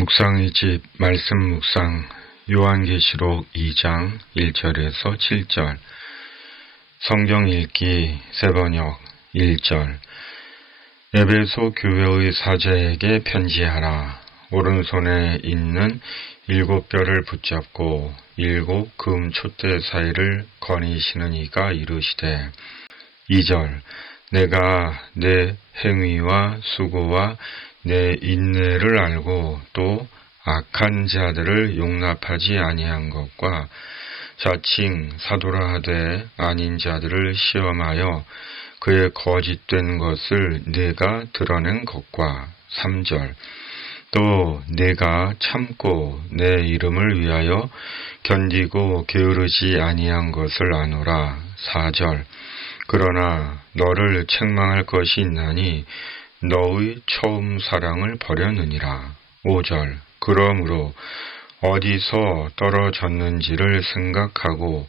묵상의 집 말씀 묵상 요한계시록 2장 1절에서 7절 성경 읽기 새번역 1절 에베소 교회의 사제에게 편지하라. 오른손에 있는 7뼈를 붙잡고 7 금 촛대 사이를 거니시는 이가 이르시되 2절 내가 내 행위와 수고와 내 인내를 알고 또 악한 자들을 용납하지 아니한 것과 자칭 사도라 하되 아닌 자들을 시험하여 그의 거짓된 것을 내가 드러낸 것과 3절 또 내가 참고 내 이름을 위하여 견디고 게으르지 아니한 것을 아노라. 4절 그러나 너를 책망할 것이 있나니 너의 처음 사랑을 버렸느니라. 5절 그러므로 어디서 떨어졌는지를 생각하고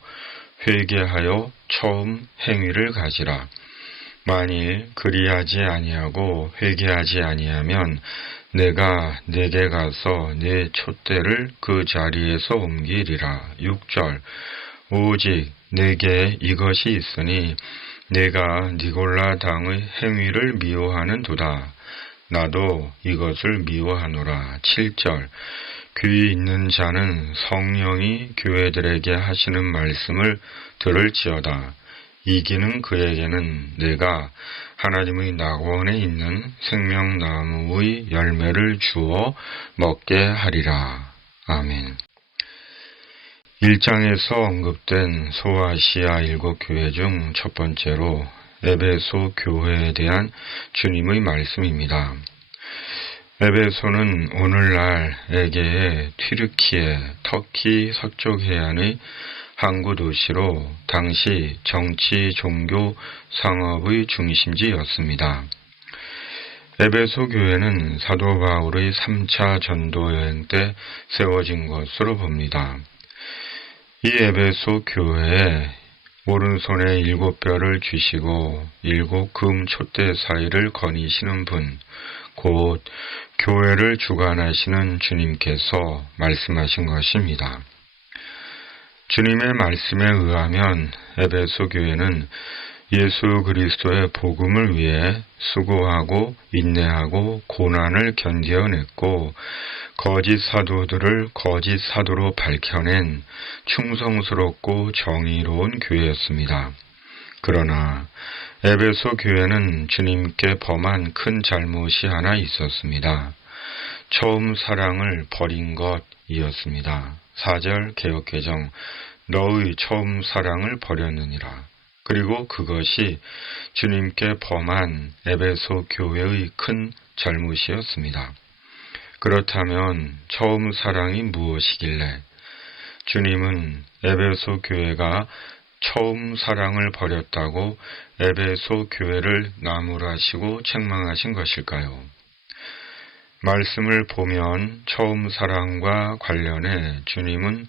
회개하여 처음 행위를 가지라. 만일 그리하지 아니하고 회개하지 아니하면 내가 내게 가서 내 촛대를 그 자리에서 옮기리라. 6절 오직 내게 이것이 있으니 내가 니골라 당의 행위를 미워하는도다. 나도 이것을 미워하노라. 7절 귀 있는 자는 성령이 교회들에게 하시는 말씀을 들을지어다. 이기는 그에게는 내가 하나님의 낙원에 있는 생명나무의 열매를 주어 먹게 하리라. 아멘. 1장에서 언급된 소아시아 7교회 중 첫 번째로 에베소 교회에 대한 주님의 말씀입니다. 에베소는 오늘날 에게의 튀르키예, 터키 서쪽 해안의 항구 도시로 당시 정치, 종교, 상업의 중심지였습니다. 에베소 교회는 사도 바울의 3차 전도 여행 때 세워진 것으로 봅니다. 이 에베소 교회에 오른손에 7뼈를 쥐시고 7 금 촛대 사이를 거니시는 분, 곧 교회를 주관하시는 주님께서 말씀하신 것입니다. 주님의 말씀에 의하면 에베소 교회는 예수 그리스도의 복음을 위해 수고하고 인내하고 고난을 견뎌냈고 거짓 사도들을 거짓 사도로 밝혀낸 충성스럽고 정의로운 교회였습니다. 그러나 에베소 교회는 주님께 범한 큰 잘못이 하나 있었습니다. 처음 사랑을 버린 것이었습니다. 4절 개역개정 너의 처음 사랑을 버렸느니라. 그리고 그것이 주님께 범한 에베소 교회의 큰 잘못이었습니다. 그렇다면 처음 사랑이 무엇이길래 주님은 에베소 교회가 처음 사랑을 버렸다고 에베소 교회를 나무라시고 책망하신 것일까요? 말씀을 보면 처음 사랑과 관련해 주님은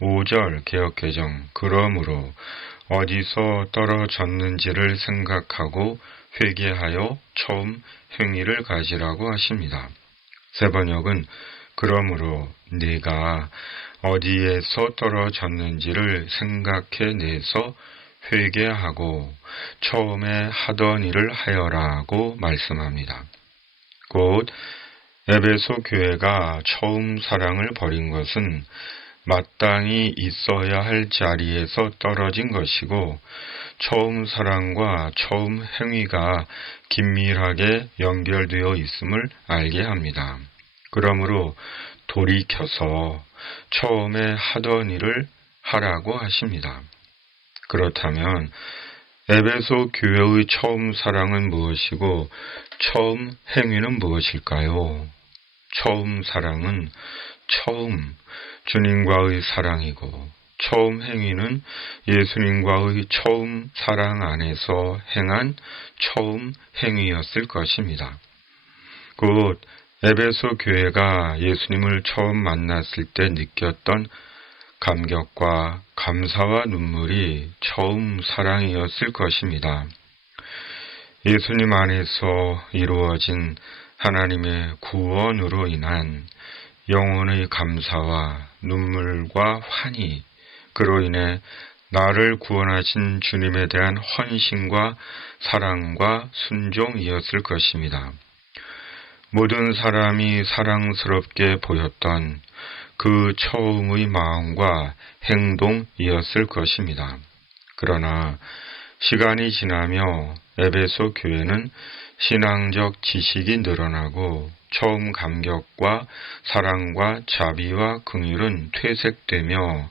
5절 개역개정 그러므로 어디서 떨어졌는지를 생각하고 회개하여 처음 행위를 가지라고 하십니다. 새번역은 그러므로 네가 어디에서 떨어졌는지를 생각해내서 회개하고 처음에 하던 일을 하여라고 말씀합니다. 곧 에베소 교회가 처음 사랑을 버린 것은 마땅히 있어야 할 자리에서 떨어진 것이고 처음 사랑과 처음 행위가 긴밀하게 연결되어 있음을 알게 합니다. 그러므로 돌이켜서 처음에 하던 일을 하라고 하십니다. 그렇다면 에베소 교회의 처음 사랑은 무엇이고 처음 행위는 무엇일까요? 처음 사랑은 처음 주님과의 사랑이고 처음 행위는 예수님과의 처음 사랑 안에서 행한 처음 행위였을 것입니다. 곧 에베소 교회가 예수님을 처음 만났을 때 느꼈던 감격과 감사와 눈물이 처음 사랑이었을 것입니다. 예수님 안에서 이루어진 하나님의 구원으로 인한 영혼의 감사와 눈물과 환희, 그로 인해 나를 구원하신 주님에 대한 헌신과 사랑과 순종이었을 것입니다. 모든 사람이 사랑스럽게 보였던 그 처음의 마음과 행동이었을 것입니다. 그러나 시간이 지나며 에베소 교회는 신앙적 지식이 늘어나고 처음 감격과 사랑과 자비와 긍휼은 퇴색되며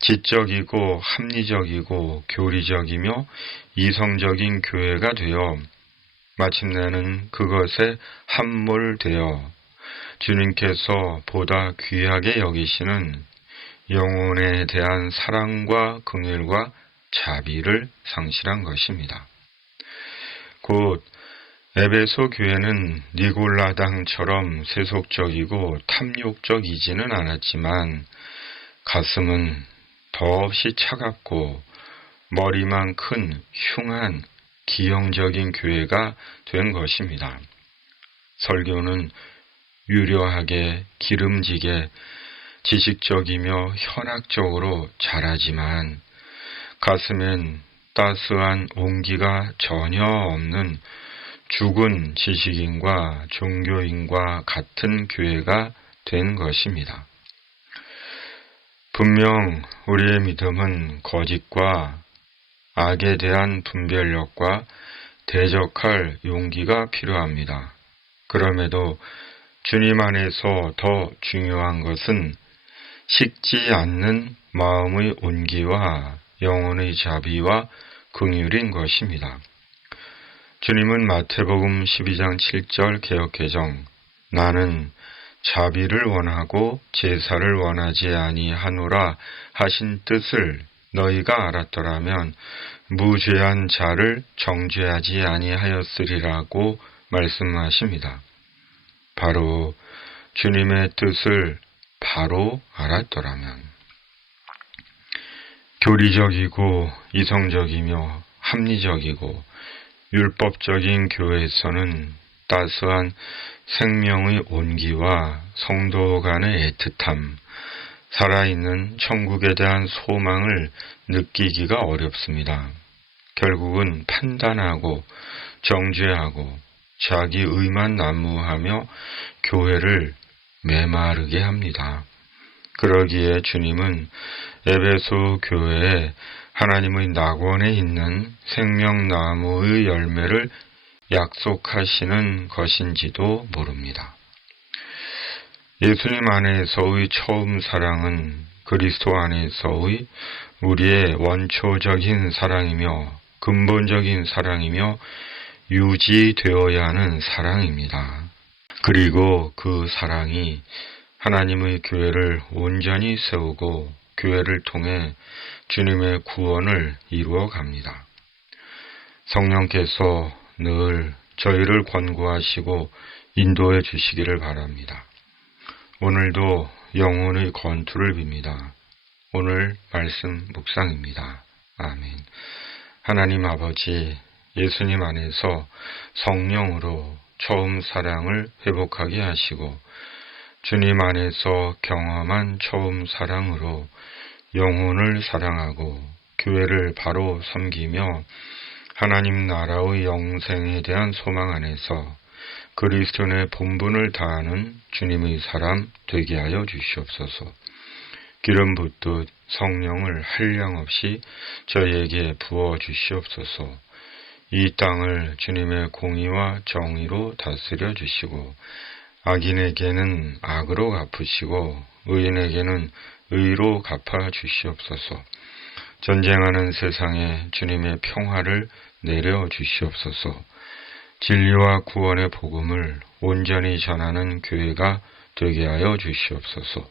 지적이고 합리적이고 교리적이며 이성적인 교회가 되어 마침내는 그것에 함몰되어 주님께서 보다 귀하게 여기시는 영혼에 대한 사랑과 긍휼과 자비를 상실한 것입니다. 곧 에베소 교회는 니골라당처럼 세속적이고 탐욕적이지는 않았지만 가슴은 더없이 차갑고 머리만 큰 흉한 기형적인 교회가 된 것입니다. 설교는 유려하게 기름지게 지식적이며 현학적으로 잘하지만 가슴엔 따스한 온기가 전혀 없는 죽은 지식인과 종교인과 같은 교회가 된 것입니다. 분명 우리의 믿음은 거짓과 악에 대한 분별력과 대적할 용기가 필요합니다. 그럼에도 주님 안에서 더 중요한 것은 식지 않는 마음의 온기와 영혼의 자비와 긍휼인 것입니다. 주님은 마태복음 12장 7절 개역개정 나는 자비를 원하고 제사를 원하지 아니하노라 하신 뜻을 너희가 알았더라면 무죄한 자를 정죄하지 아니하였으리라고 말씀하십니다. 바로 주님의 뜻을 바로 알았더라면 교리적이고 이성적이며 합리적이고 율법적인 교회에서는 따스한 생명의 온기와 성도 간의 애틋함, 살아있는 천국에 대한 소망을 느끼기가 어렵습니다. 결국은 판단하고 정죄하고 자기 의만 난무하며 교회를 메마르게 합니다. 그러기에 주님은 에베소 교회에 하나님의 낙원에 있는 생명나무의 열매를 약속하시는 것인지도 모릅니다. 예수님 안에서의 처음 사랑은 그리스도 안에서의 우리의 원초적인 사랑이며 근본적인 사랑이며 유지되어야 하는 사랑입니다. 그리고 그 사랑이 하나님의 교회를 온전히 세우고 교회를 통해 주님의 구원을 이루어 갑니다. 성령께서 늘 저희를 권고하시고 인도해 주시기를 바랍니다. 오늘도 영혼의 건투를 빕니다. 오늘 말씀 묵상입니다. 아멘. 하나님 아버지, 예수님 안에서 성령으로 처음 사랑을 회복하게 하시고 주님 안에서 경험한 처음 사랑으로 영혼을 사랑하고 교회를 바로 섬기며 하나님 나라의 영생에 대한 소망 안에서 그리스도의 본분을 다하는 주님의 사람 되게 하여 주시옵소서. 기름 붓듯 성령을 한량없이 저희에게 부어 주시옵소서. 이 땅을 주님의 공의와 정의로 다스려 주시고 악인에게는 악으로 갚으시고 의인에게는 의로 갚아 주시옵소서. 전쟁하는 세상에 주님의 평화를 내려 주시옵소서. 진리와 구원의 복음을 온전히 전하는 교회가 되게 하여 주시옵소서.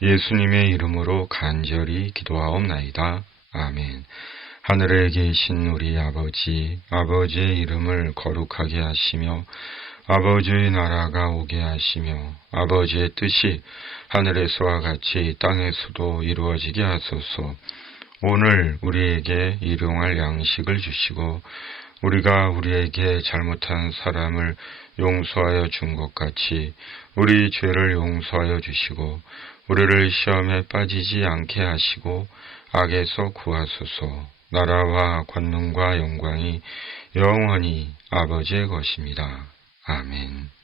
예수님의 이름으로 간절히 기도하옵나이다. 아멘. 하늘에 계신 우리 아버지, 아버지의 이름을 거룩하게 하시며 아버지의 나라가 오게 하시며 아버지의 뜻이 하늘에서와 같이 땅에서도 이루어지게 하소서. 오늘 우리에게 일용할 양식을 주시고 우리가 우리에게 잘못한 사람을 용서하여 준 것 같이 우리 죄를 용서하여 주시고 우리를 시험에 빠지지 않게 하시고 악에서 구하소서. 나라와 권능과 영광이 영원히 아버지의 것입니다. 아멘.